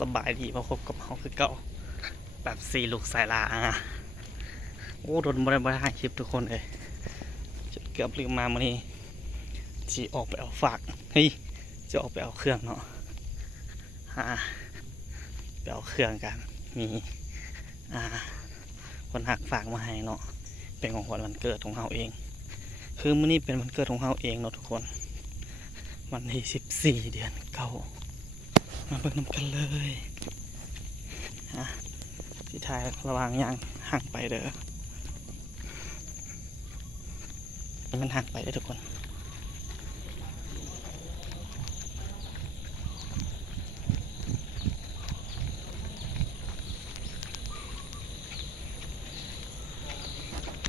สบายดีมาพบกับเขาคือเก่าแบบสี่ลูกสายลาโอ้โดนบริหารคลิปทุกคนเลยเกือบลืมมาวันนี้จีออกไปเอาฝากเฮ้ยจะออกไปเอาเครื่องเนาะไปเอาเครื่องกันมีคนหักฝากมาให้เนาะเป็นของขวัญวันเกิดของเราเองคือมื้อนี้เป็นวันเกิดของเราเองเนาะทุกคนวันที่14 เดือน 9มาเบิ่งน้ำกันเลยที่ท้ายระวังยางห่างไปเด้อมันห่างไปได้ทุกคน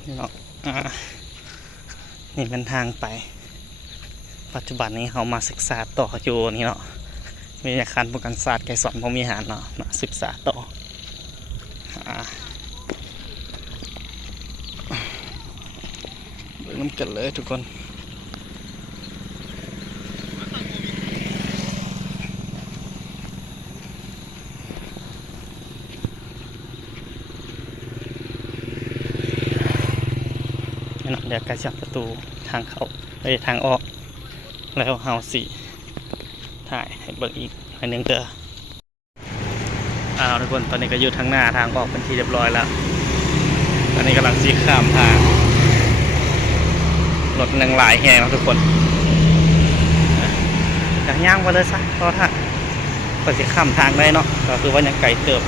นี่เนาะนี่เป็นทางไปปัจจุบันนี้เขามาศึกษาต่ออยู่นี่เนาะมีอาคารป้องกันศาสตร์ไกสอนพมีหารเนาะมาศึกษาต่อเบิ่งน้ำกันเลยทุกคนนี่เนาะเดี๋ยวกระจับประตูทางเข้าไปทางออกแล้วเฮาสิถ่ายให้เบิ่งอีกอันนึงเด้อทุกคนตอนนี้ก็อยู่ทางหน้าทางออกเป็นที่เรียบร้อยแล้วตอนนี้กำลังซีข้ามทางรถหนึ่งหลายแห่งนะทุกคนอย่างย่างมาเลยซะเพราะถ้าพอจะข้ามทางได้เนาะก็คือว่ายังไกลเติบ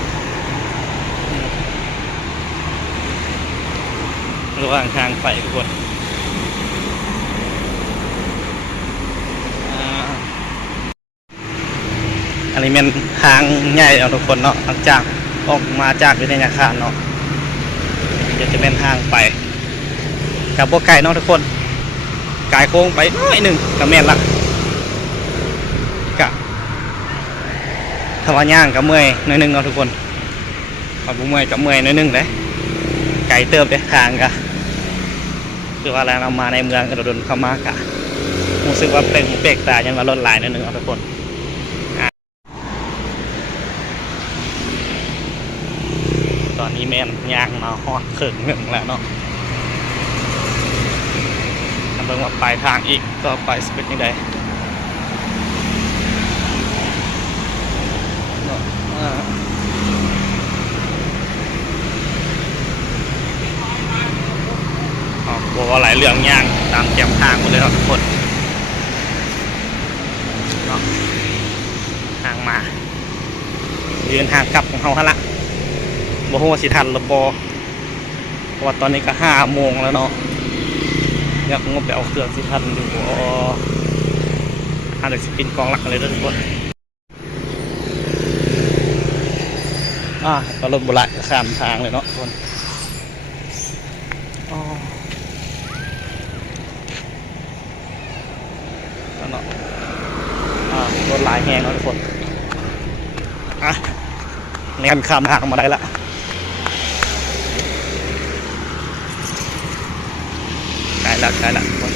ระหว่างทางไปทุกคนอันนี้เป็นทางใหญ่เอาทุกคนเนาะหลังจากออกมาจากวิทยาคารเนาะเดี๋ยวจะเป็นทางไปกับพวกไก่เนาะทุกคนไก่โค้งไปน้อยหนึ่งกับแม่นละกับทว่าย่างกับเมื่อยน้อยหนึ่งเนาะทุกคนกับบุเมื่อยกับเมื่อยน้อยหนึ่งเลยไก่เติบไปทางกะคือว่าแล้วเรามาในเมืองกระโดดเข้ามากะรู้สึกว่าเป็นเปกตายังมาลดหลายน้อยหนึ่งเนาะทุกคนตอนนี้แม่นย่างมาฮอดเขิงหนึ่งแล้วเนาะทำเบิ่งว่าปลายทางอีกต่อไปสเปคยังไงบอกว่าหลายเรื่องย่างตามแกมทางหมดเลยเนาะทุกคนเนาะทางมายืนทางกลับของเขาฮะละบ่ฮู้ว่าสิทันหรือบ่เพราะว่าตอนนี้ก็5 โมงแล้วเนาะอยากงบไปเอาเครื่องสิทันอยู่เดี๋ยวสิปินกองหลักเลยทุกคนก็รถบุหรี่ข้ามทางเลยเนาะทุกคนเนาะรถหลายแหงเนาะทุกคนในการข้ามทางมาได้ละใกล้ละทุกคน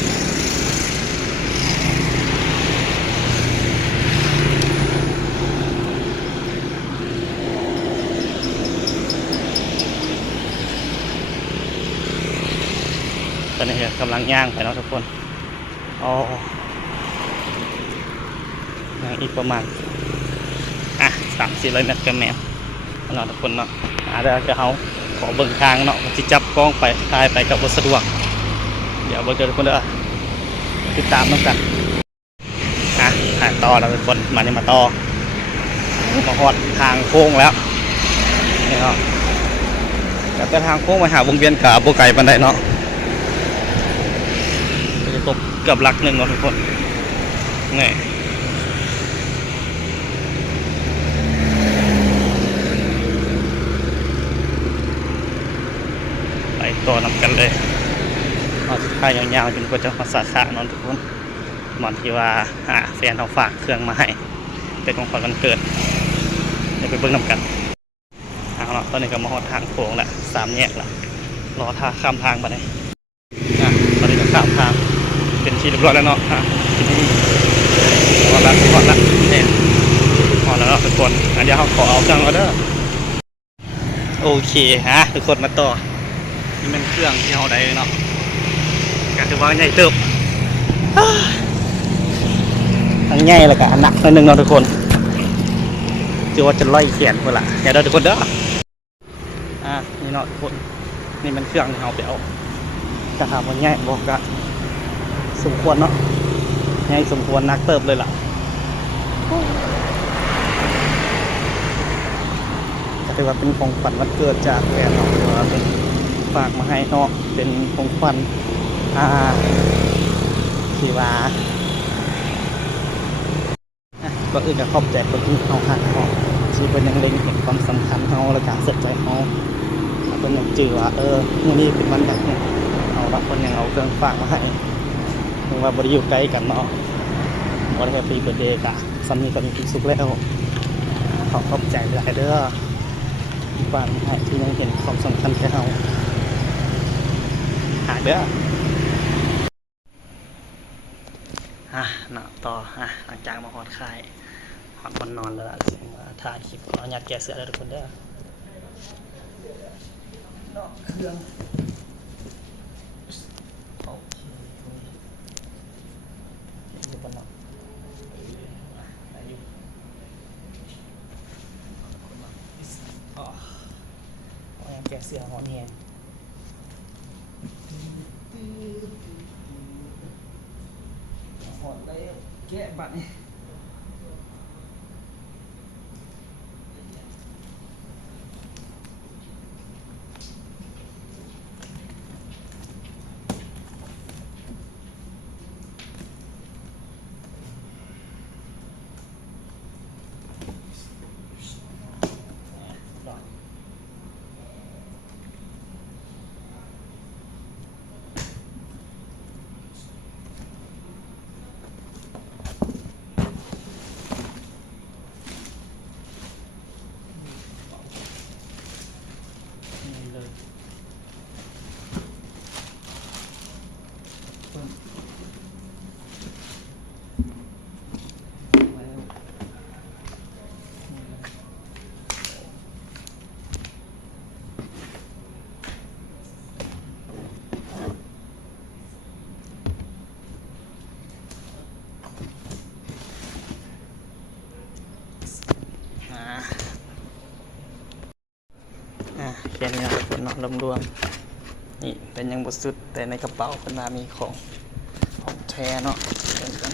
ตอนนี้กำลังย่างไปเนาะทุกคนย่างอีกประมาณ300-400 เมตรกันแม่เนาะทุกคนเนาะเดี๋ยวเขาขอเบิ่งทางเนาะที่จับกล้องไปถ่ายไปกับบทสะดวกเดี๋ยวเจอทุกคนเด้อติดตามน้องกันถ่ายต่อแล้วทุกคนมาต่อมาฮอดทางโค้งแล้วนี่เนาะแต่ทางโค้งมาหาวงเวียนกับโบไก่บันไดเนาะจะตกเกือบหลักหนึ่งเนาะทุกคนนี่ไปต่อนำกันเลยสุดท้ายยาวๆจนกว่าจะมาสาขานอนทุกคนมันที่ว่าแฟนเขาฝากเครื่องมาให้เป็นของขวัญวันเกิดเดี๋ยวไปเบิ่งนำกันเนาะตอนนี้ก็มาฮอดทางโค้งละ3 แยกละรอท่าข้ามทางมาได้ตอนนี้ก็ข้ามทางเป็นที่เรียบร้อยแล้วเนาะที่นี่ฮอดละเนี่ยฮอดแล้วทุกคน เดี๋ยวเขาขอเอาเครื่องเขาเด้อโอเคฮะทุกคนมาต่อนี่เป็นเครื่องที่เขาได้เนาะก็ถือว่าใหญ่เติบทั้งใหญ่แล้วก็หนักหน่อยหนึงเนาะทุกคนถือว่าจะล่อยเขียนเวลาเดี๋ยวทุกคนเด้อนี่เนาะทุกคนนี่มันเครื่องที่เขาไปเอาจะถามว่าใหญ่บอกก็สมควรเนาะใหญ่สมควรนักเติบเลยล่ะก็ถือว่าเป็นของขวัญวันเกิดจากแฟนเราหรือว่าเป็นฝากมาให้เนาะเป็นของขวัญที่ว่าก็อื่นจะขอบใจคนที่เขาหักเขาที่เป็นยังเล็งเห็นความสำคัญเขาและการเสียใจเขาเป็นอย่างจื่อว่ามื่อนี้เป็นวันแบบนี้เอาละคนยังเอาเครื่องฝากมาให้ถึงว่าบริอยู่ใกล้กันเนาะวันแฮปปี้เบิร์ดเดย์กะสามีก็มีความสุขแล้วขอขอบใจหลายเด้อฝากมาให้ที่ยังเห็นความสำคัญแค่เขาหาเด้อหนักต่อหลังจากมาหอดคายหอดวันนอนแล้วถ่ายคลิปขออนุญาตแกะเสื้อแล้วทุกคนเด้อดอกเครื่องโอเคดูกันเนาะอายุขออนุญาตแกะเสื้อหอนแหงหอดได้แกะบัตรนี่แค่นี้ทุกคนเนาะรวมๆนี่เป็นยังบดสุดแต่ในกระเป๋าเป็นมามีของแท้เนาะเดินกัน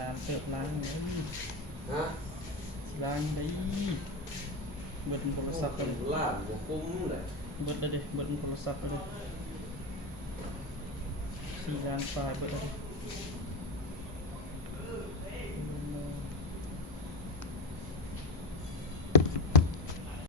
น้ำเติบล้างเลย ฮะ ล้างได้เบิดโทรศัพท์เลย ล้านบ่คุ้มเลย เบิดเลยเบิดโทรศัพท์เลย4 ล้านปลายเบิดเลย